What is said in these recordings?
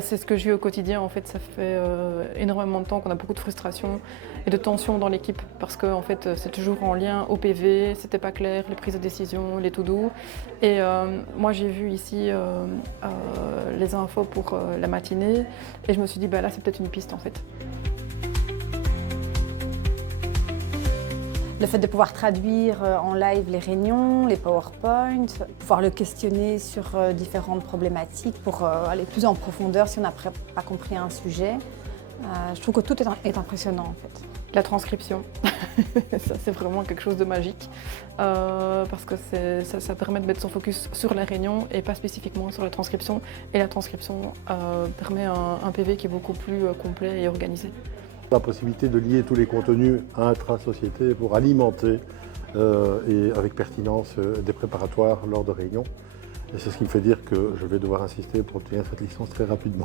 C'est ce que je vis au quotidien. En fait, ça fait énormément de temps qu'on a beaucoup de frustration et de tension dans l'équipe parce que en fait, c'est toujours en lien au PV, c'était pas clair, les prises de décision, les to-do. Et moi, j'ai vu ici les infos pour la matinée et je me suis dit, là, c'est peut-être une piste en fait. Le fait de pouvoir traduire en live les réunions, les PowerPoint, pouvoir le questionner sur différentes problématiques pour aller plus en profondeur si on n'a pas compris un sujet. Je trouve que tout est impressionnant en fait. La transcription, ça c'est vraiment quelque chose de magique parce que ça permet de mettre son focus sur la réunion et pas spécifiquement sur la transcription. Et la transcription permet un PV qui est beaucoup plus complet et organisé. La possibilité de lier tous les contenus intra-société pour alimenter et avec pertinence des préparatoires lors de réunions. Et c'est ce qui me fait dire que je vais devoir insister pour obtenir cette licence très rapidement.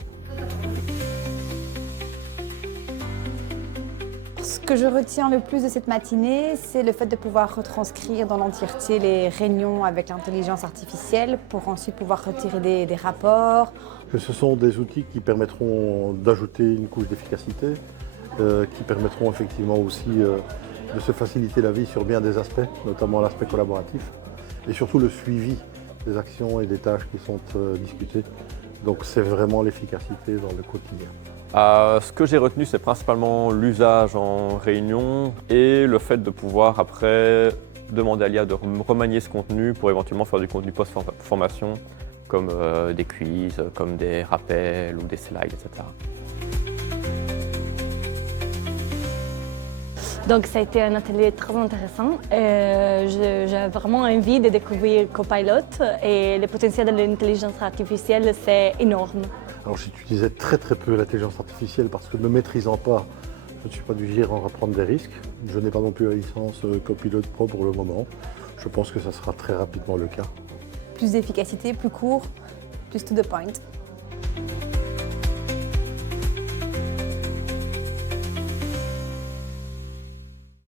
Ce que je retiens le plus de cette matinée, c'est le fait de pouvoir retranscrire dans l'entièreté les réunions avec l'intelligence artificielle pour ensuite pouvoir retirer des rapports. Ce sont des outils qui permettront d'ajouter une couche d'efficacité, qui permettront effectivement aussi de se faciliter la vie sur bien des aspects, notamment l'aspect collaboratif, et surtout le suivi des actions et des tâches qui sont discutées. Donc c'est vraiment l'efficacité dans le quotidien. Ce que j'ai retenu, c'est principalement l'usage en réunion et le fait de pouvoir après demander à l'IA de remanier ce contenu pour éventuellement faire du contenu post-formation, comme des quiz, comme des rappels ou des slides, etc. Donc ça a été un atelier très intéressant. J'ai vraiment envie de découvrir Copilot et le potentiel de l'intelligence artificielle, c'est énorme. Alors j'utilisais très peu l'intelligence artificielle parce que ne maîtrisant pas, je ne suis pas du genre à prendre des risques. Je n'ai pas non plus la licence Copilot Pro pour le moment. Je pense que ça sera très rapidement le cas. Plus d'efficacité, plus court, plus to the point.